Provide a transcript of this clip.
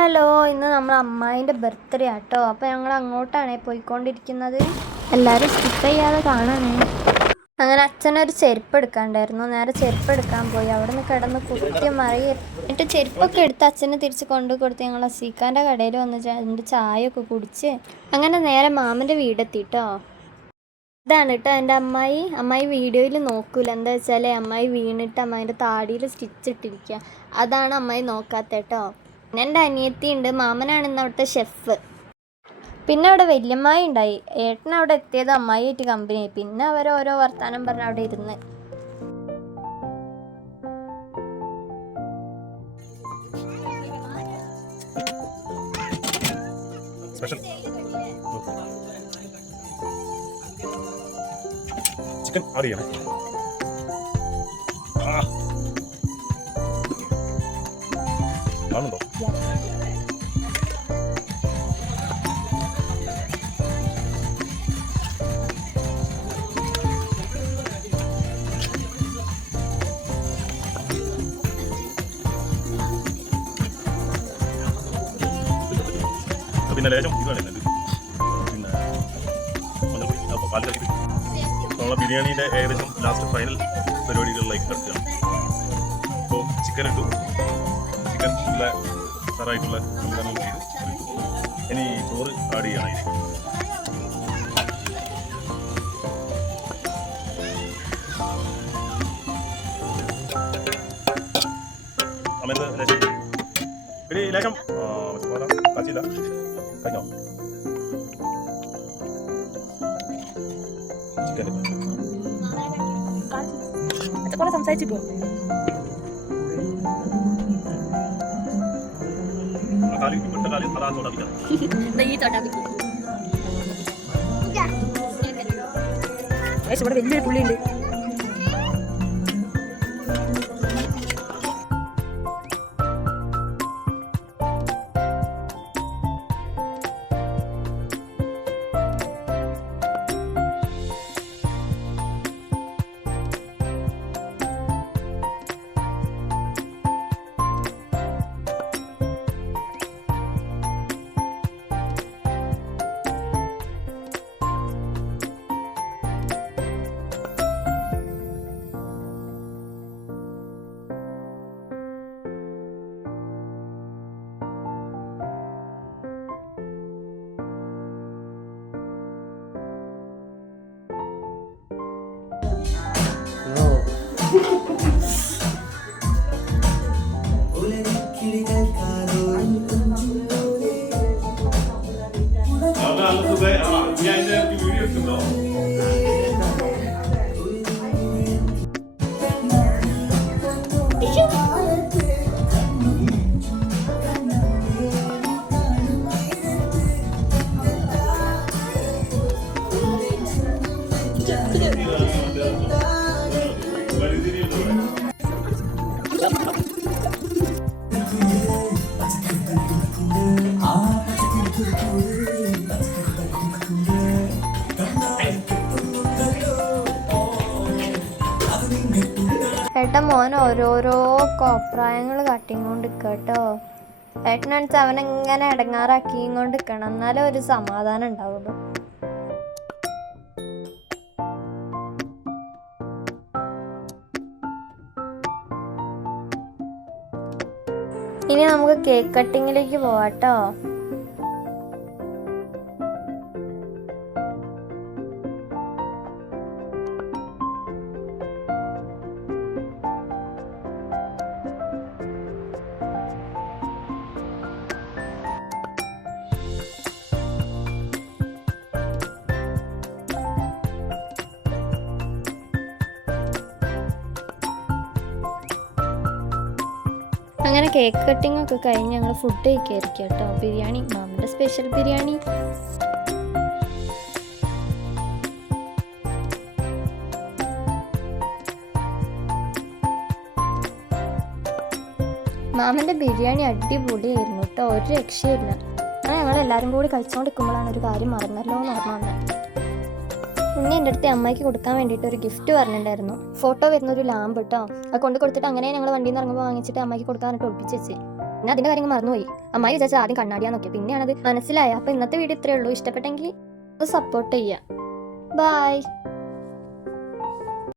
Hello, ഇന്ന് നമ്മൾ അമ്മായിൻ്റെ birthday ആട്ടോ. അപ്പോൾ ഞങ്ങൾ അങ്ങോട്ടാണ് പോയിക്കൊണ്ടിരിക്കുന്നത്. എല്ലാവരും സ്കിപ്പ് ചെയ്യാതെ കാണണേ. അങ്ങനെ അച്ഛനൊരു ചെരുപ്പ് എടുക്കാണ്ടായിരുന്നു. നേരെ ചെരുപ്പ് എടുക്കാൻ പോയി. അവിടെ നിന്ന് കിടന്ന് കുത്തി മറിയ എന്നിട്ട് ചെരുപ്പൊക്കെ എടുത്ത് അച്ഛന് തിരിച്ച് കൊണ്ടു കൊടുത്ത് ഞങ്ങൾ അസീക്കാൻ്റെ കടയിൽ വന്ന് എൻ്റെ ചായയൊക്കെ കുടിച്ച് അങ്ങനെ നേരെ മാമൻ്റെ വീടെത്തിട്ടോ. ഇതാണ് കേട്ടോ എൻ്റെ അമ്മായി വീഡിയോയിൽ നോക്കൂല. എന്താ വെച്ചാൽ അമ്മായി വീണിട്ട് അമ്മായിൻ്റെ താടിയിൽ സ്റ്റിച്ച് ഇട്ടിരിക്കുക. അതാണ് അമ്മായി നോക്കാത്ത കേട്ടോ. പിന്നെ എൻ്റെ അനിയത്തി ഉണ്ട്. മാമനാണ് ഇന്ന് അവിടുത്തെ ഷെഫ്. പിന്നെ അവിടെ വല്യമ്മായി ഉണ്ടായി. ഏട്ടൻ അവിടെ എത്തിയത് അമ്മായിയായിട്ട് കമ്പനിയായി. പിന്നെ അവർ ഓരോ വർത്താനം പറഞ്ഞ് അവിടെ ഇരുന്ന് ചിക്കൻ ആഡ് ചെയ്യണം. കാണുന്നുണ്ടോ? പിന്നെ ലേശം ഇത് വേണം. പിന്നെ മഞ്ഞൾപ്പൊടി പാലിൽ നമ്മളെ ബിരിയാണിയുടെ ഏകദേശം ലാസ്റ്റ് ഫൈനൽ പരിപാടികളിലേക്ക് കിടക്കുകയാണ്. അപ്പോൾ ചിക്കൻ ഇട്ടു. ചിക്കൻ നല്ല സാറായിട്ടുള്ള സംവിധാനം ചെയ്ത് ഇനി ചോറ് ആഡ് ചെയ്യണം. അമേത് ലേശം ഒരു ലേശം കാച്ചില്ല കഴിഞ്ഞോ ചിക്കൻ അച്ഛനെ സംസാരിച്ചിട്ടോ ഇവിടെ വലിയൊരു പുള്ളിയുണ്ട്. ഏട്ടൻ മോൻ ഓരോരോ കോപ്രായങ്ങൾ കാട്ടിക്കൊണ്ട് കേട്ടോ. ഏട്ടനടിച്ച് അവനെങ്ങനെ ഇടങ്ങാറാക്കിയും കൊണ്ട് നിൽക്കണം. എന്നാലേ ഒരു സമാധാനം ഉണ്ടാവുള്ളൂ. ഇനി നമുക്ക് കേക്ക് കട്ടിങ്ങിലേക്ക് പോവാട്ടോ. അങ്ങനെ കേക്ക് കട്ടിങ് ഒക്കെ കഴിഞ്ഞ് ഞങ്ങൾ ഫുഡ് കഴിക്കായിരിക്കും കേട്ടോ. ബിരിയാണി, മാമൻ്റെ സ്പെഷ്യൽ ബിരിയാണി. മാമൻ്റെ ബിരിയാണി അടിപൊളിയായിരുന്നു കേട്ടോ. ഒരു രക്ഷയില്ല. അങ്ങനെ ഞങ്ങളെല്ലാവരും കൂടി കഴിച്ചുകൊണ്ടിരിക്കുമ്പോഴാണ് ഒരു കാര്യം മറന്നല്ലോ എന്ന് ഓർമ്മ വന്നത്. ഉണ്ണി എൻ്റെ അടുത്ത് അമ്മയ്ക്ക് കൊടുക്കാൻ വേണ്ടിയിട്ട് ഒരു ഗിഫ്റ്റ് പറഞ്ഞിട്ടുണ്ടായിരുന്നു. ഫോട്ടോ വരുന്നൊരു ലാമ്പ് കേട്ടോ. അത് കൊണ്ട് കൊടുത്തിട്ട് അങ്ങനെ ഞങ്ങൾ വണ്ടിയിൽ നിന്ന് ഇറങ്ങുമ്പോൾ വാങ്ങിച്ചിട്ട് അമ്മയ്ക്ക് കൊടുക്കാനായിട്ട് ഒളിപ്പിച്ച് വെച്ച്. പിന്നെ അതിന്റെ കാര്യങ്ങൾ മറന്നുപോയി. അമ്മായി വിചാരിച്ചത് ആദ്യം കണ്ണാടിയാ നോക്കിയത്, പിന്നെയാണത് മനസ്സിലായ. അപ്പൊ ഇന്നത്തെ വീഡിയോ ഇത്രയേ ഉള്ളൂ. ഇഷ്ടപ്പെട്ടെങ്കിൽ സപ്പോർട്ട് ചെയ്യാം. ബൈ.